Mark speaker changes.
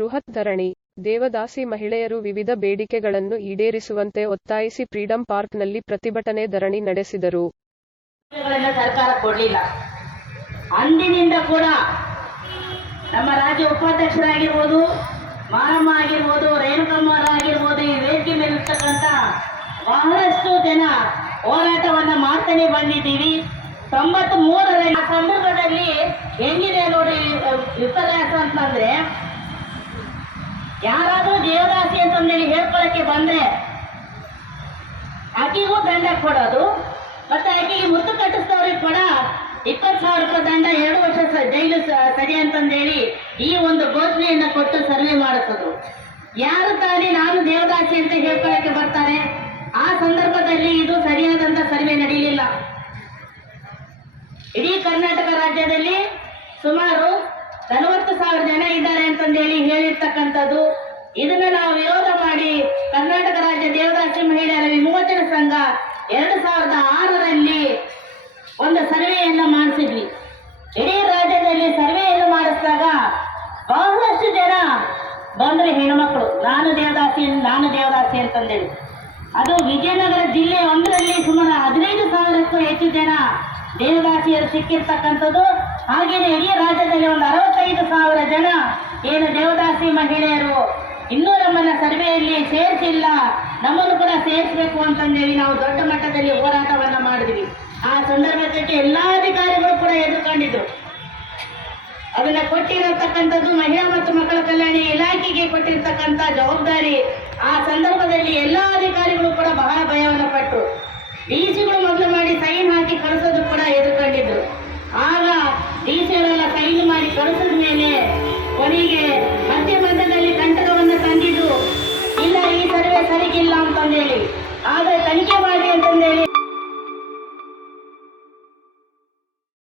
Speaker 1: ಬೃಹತ್ ಧರಣಿ. ದೇವದಾಸಿ ಮಹಿಳೆಯರು ವಿವಿಧ ಬೇಡಿಕೆಗಳನ್ನು ಈಡೇರಿಸುವಂತೆ ಒತ್ತಾಯಿಸಿ ಫ್ರೀಡಂ ಪಾರ್ಕ್ನಲ್ಲಿ ಪ್ರತಿಭಟನೆ ಧರಣಿ ನಡೆಸಿದರು.
Speaker 2: ಸರ್ಕಾರ ಕೊಡಲಿಲ್ಲ. ಅಂದಿನಿಂದ ಕೂಡ ನಮ್ಮ ರಾಜ್ಯ ಉಪಾಧ್ಯಕ್ಷರಾಗಿರ್ಬೋದು, ಮಾರಮ್ಮ ಆಗಿರ್ಬೋದು ರೇಣುಕಮ್ಮರ ಆಗಿರ್ಬೋದು, ಈ ವೇದಿಕೆ ಮೇಲಿರ್ತಕ್ಕಂಥ ಬಹಳಷ್ಟು ಜನ ಹೋರಾಟವನ್ನ ಮಾಡ್ತಾನೆ ಬಂದಿದ್ದೀವಿ. ತೊಂಬತ್ ಮೂರರಲ್ಲಿ ಸಂದರ್ಭದಲ್ಲಿ ಹೆಂಗಿದೆ ನೋಡಿ ವಿಪರ್ಯಾಸ ಅಂತಂದ್ರೆ ಯಾರಾದ್ರೂ ದೇವದಾಸಿ ಅಂತಂದೇಳಿ ಹೇಳ್ಕೊಳ್ಳೋಕ್ಕೆ ಬಂದ್ರೆ, ಆಕೆಗೂ ದಂಡ ಕೊಡೋದು, ಮತ್ತೆ ಆಕೆಗೆ ಮುತ್ತು ಕಟ್ಟಿಸಿದವ್ರಿಗೆ ಕೂಡ ಇಪ್ಪತ್ತು ಸಾವಿರ ರೂಪಾಯಿ ದಂಡ, ಎರಡು ವರ್ಷ ಜೈಲು ಸರಿ ಅಂತಂದೇಳಿ ಈ ಒಂದು ಘೋಷಣೆಯನ್ನು ಕೊಟ್ಟು ಸರ್ವೆ ಮಾಡಿಸೋದು. ಯಾರು ತಾನೇ ನಾನು ದೇವದಾಸಿ ಅಂತ ಹೇಳ್ಕೊಳ್ಳೋಕ್ಕೆ ಬರ್ತಾರೆ? ಆ ಸಂದರ್ಭದಲ್ಲಿ ಇದು ಸರಿಯಾದಂತ ಸರ್ವೆ ನಡೆಯಲಿಲ್ಲ. ಇಡೀ ಕರ್ನಾಟಕ ರಾಜ್ಯದಲ್ಲಿ ಸುಮಾರು ಸಾವಿರ ಜನ ಇದ್ದಾರೆ ಅಂತಂದೇಳಿ ಹೇಳಿರ್ತಕ್ಕಂಥದ್ದು. ಇದನ್ನ ನಾವು ವಿರೋಧ ಮಾಡಿ ಕರ್ನಾಟಕ ರಾಜ್ಯ ದೇವದಾಸಿ ಮಹಿಳೆಯರ ವಿಮೋಚನಾ ಸಂಘ ಎರಡು ಸಾವಿರದ ಆರರಲ್ಲಿ ಒಂದು ಸರ್ವೆಯನ್ನು ಮಾಡಿಸಿದ್ವಿ. ಇಡೀ ರಾಜ್ಯದಲ್ಲಿ ಸರ್ವೆಯನ್ನು ಮಾಡಿಸಿದಾಗ ಬಹಳಷ್ಟು ಜನ ಬಂದ್ರೆ ಹೆಣ್ಮಕ್ಳು, ನಾನು ದೇವದಾಸಿ ನಾನು ದೇವದಾಸಿ ಅಂತಂದೇಳಿ. ಅದು ವಿಜಯನಗರ ಜಿಲ್ಲೆ ಒಂದರಲ್ಲಿ ಸುಮಾರು ಹದಿನೈದು ಸಾವಿರಕ್ಕೂ ಹೆಚ್ಚು ಜನ ದೇವದಾಸಿಯರು ಸಿಕ್ಕಿರ್ತಕ್ಕಂಥದ್ದು. ಹಾಗೆಯೇ ಇಡೀ ರಾಜ್ಯದಲ್ಲಿ ಒಂದು ಅರವತ್ತೈದು ಸಾವಿರ ಜನ ಏನು ದೇವದಾಸಿ ಮಹಿಳೆಯರು, ಇನ್ನೂ ನಮ್ಮನ್ನ ಸರ್ವೆಯಲ್ಲಿ ಸೇರಿಸಿಲ್ಲ, ನಮ್ಮನ್ನು ಕೂಡ ಸೇರಿಸಬೇಕು ಅಂತಂದೇಳಿ ನಾವು ದೊಡ್ಡ ಮಟ್ಟದಲ್ಲಿ ಹೋರಾಟವನ್ನ ಮಾಡಿದ್ವಿ. ಆ ಸಂದರ್ಭದಲ್ಲಿ ಎಲ್ಲಾ ಅಧಿಕಾರಿಗಳು ಕೂಡ ಎದುರುಕೊಂಡಿದ್ರು ಅದನ್ನ ಕೊಟ್ಟಿರತಕ್ಕಂಥದ್ದು ಮಹಿಳಾ ಮತ್ತು ಮಕ್ಕಳ ಕಲ್ಯಾಣ ಇಲಾಖೆಗೆ ಕೊಟ್ಟಿರ್ತಕ್ಕಂಥ ಜವಾಬ್ದಾರಿ ಆ